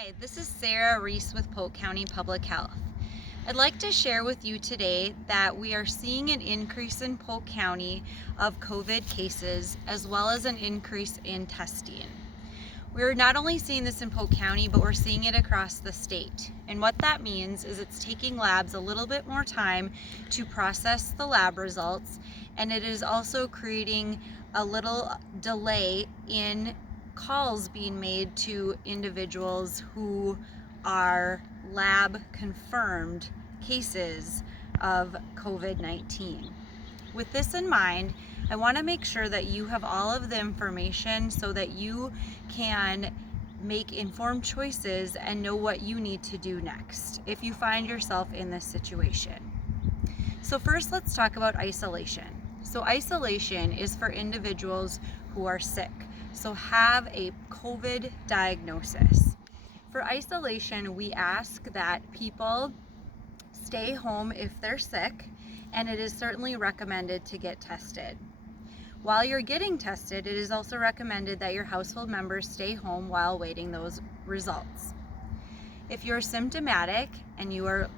Hi, this is Sarah Reese with Polk County Public Health. I'd like to share with you today that we are seeing an increase in Polk County of COVID cases as well as an increase in testing. We're not only seeing this in Polk County, but we're seeing it across the state. And what that means is it's taking labs a little bit more time to process the lab results, and it is also creating a little delay in calls being made to individuals who are lab confirmed cases of COVID-19. With this in mind, I want to make sure that you have all of the information so that you can make informed choices and know what you need to do next if you find yourself in this situation. So first, let's talk about isolation. So isolation is for individuals who are sick, so have a COVID diagnosis. For isolation, we ask that people stay home if they're sick, and it is certainly recommended to get tested. While you're getting tested, it is also recommended that your household members stay home while awaiting those results. If you're symptomatic and you are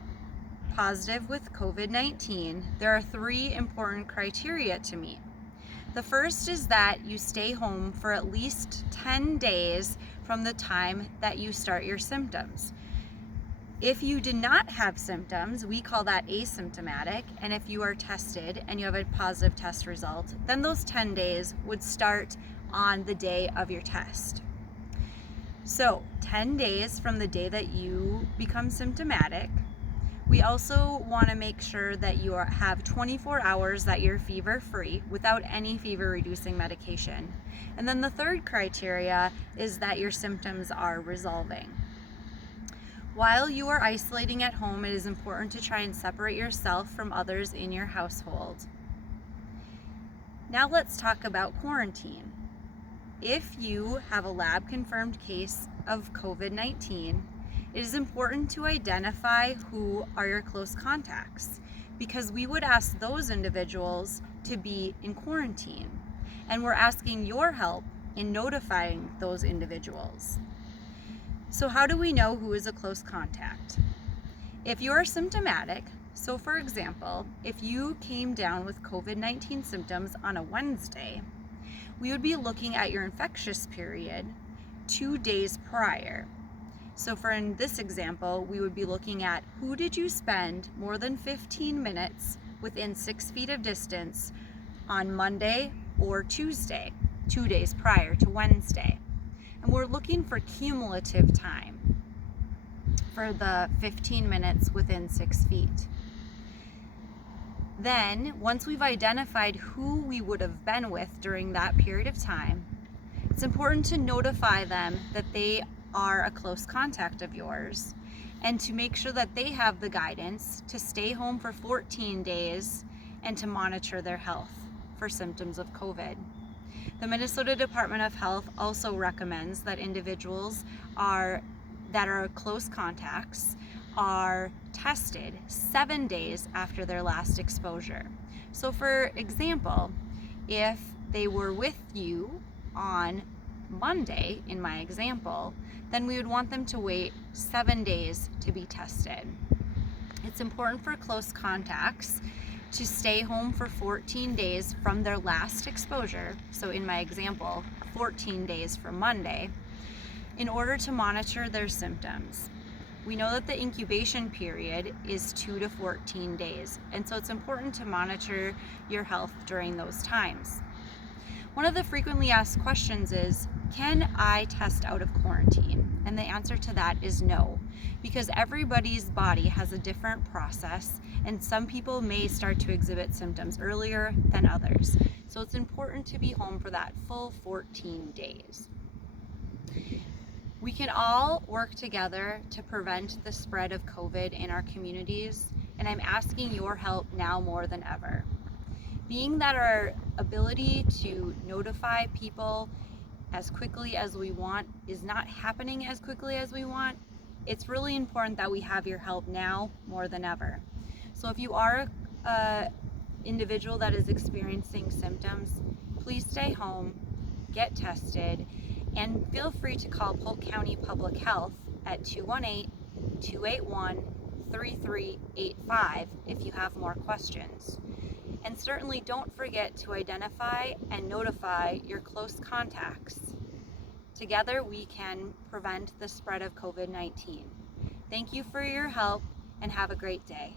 positive with COVID-19, there are 3 important criteria to meet. The first is that you stay home for at least 10 days from the time that you start your symptoms. If you did not have symptoms, we call that asymptomatic, and if you are tested and you have a positive test result, then those 10 days would start on the day of your test. So 10 days from the day that you become symptomatic. We also want to make sure that you have 24 hours that you're fever-free without any fever-reducing medication. And then the third criteria is that your symptoms are resolving. While you are isolating at home, it is important to try and separate yourself from others in your household. Now let's talk about quarantine. If you have a lab-confirmed case of COVID-19, it is important to identify who are your close contacts, because we would ask those individuals to be in quarantine, and we're asking your help in notifying those individuals. So how do we know who is a close contact? If you are symptomatic, so for example, if you came down with COVID-19 symptoms on a Wednesday, we would be looking at your infectious period 2 days prior. So in this example, we would be looking at who did you spend more than 15 minutes within 6 feet of distance on Monday or Tuesday, 2 days prior to Wednesday. And we're looking for cumulative time for the 15 minutes within 6 feet. Then, once we've identified who we would have been with during that period of time, it's important to notify them that they are a close contact of yours, and to make sure that they have the guidance to stay home for 14 days and to monitor their health for symptoms of COVID. The Minnesota Department of Health also recommends that individuals that are close contacts are tested 7 days after their last exposure. So for example, if they were with you on Monday, in my example, then we would want them to wait 7 days to be tested. It's important for close contacts to stay home for 14 days from their last exposure, so in my example, 14 days from Monday, in order to monitor their symptoms. We know that the incubation period is 2 to 14 days, and so it's important to monitor your health during those times. One of the frequently asked questions is, can I test out of quarantine? And the answer to that is no, because everybody's body has a different process, and some people may start to exhibit symptoms earlier than others. So it's important to be home for that full 14 days. We can all work together to prevent the spread of COVID in our communities, and I'm asking your help now more than ever. Being that our ability to notify people as quickly as we want is not happening as quickly as we want, it's really important that we have your help now more than ever. So if you are an individual that is experiencing symptoms, please stay home, get tested, and feel free to call Polk County Public Health at 218-281-3385 if you have more questions. And certainly don't forget to identify and notify your close contacts. Together we can prevent the spread of COVID-19. Thank you for your help and have a great day.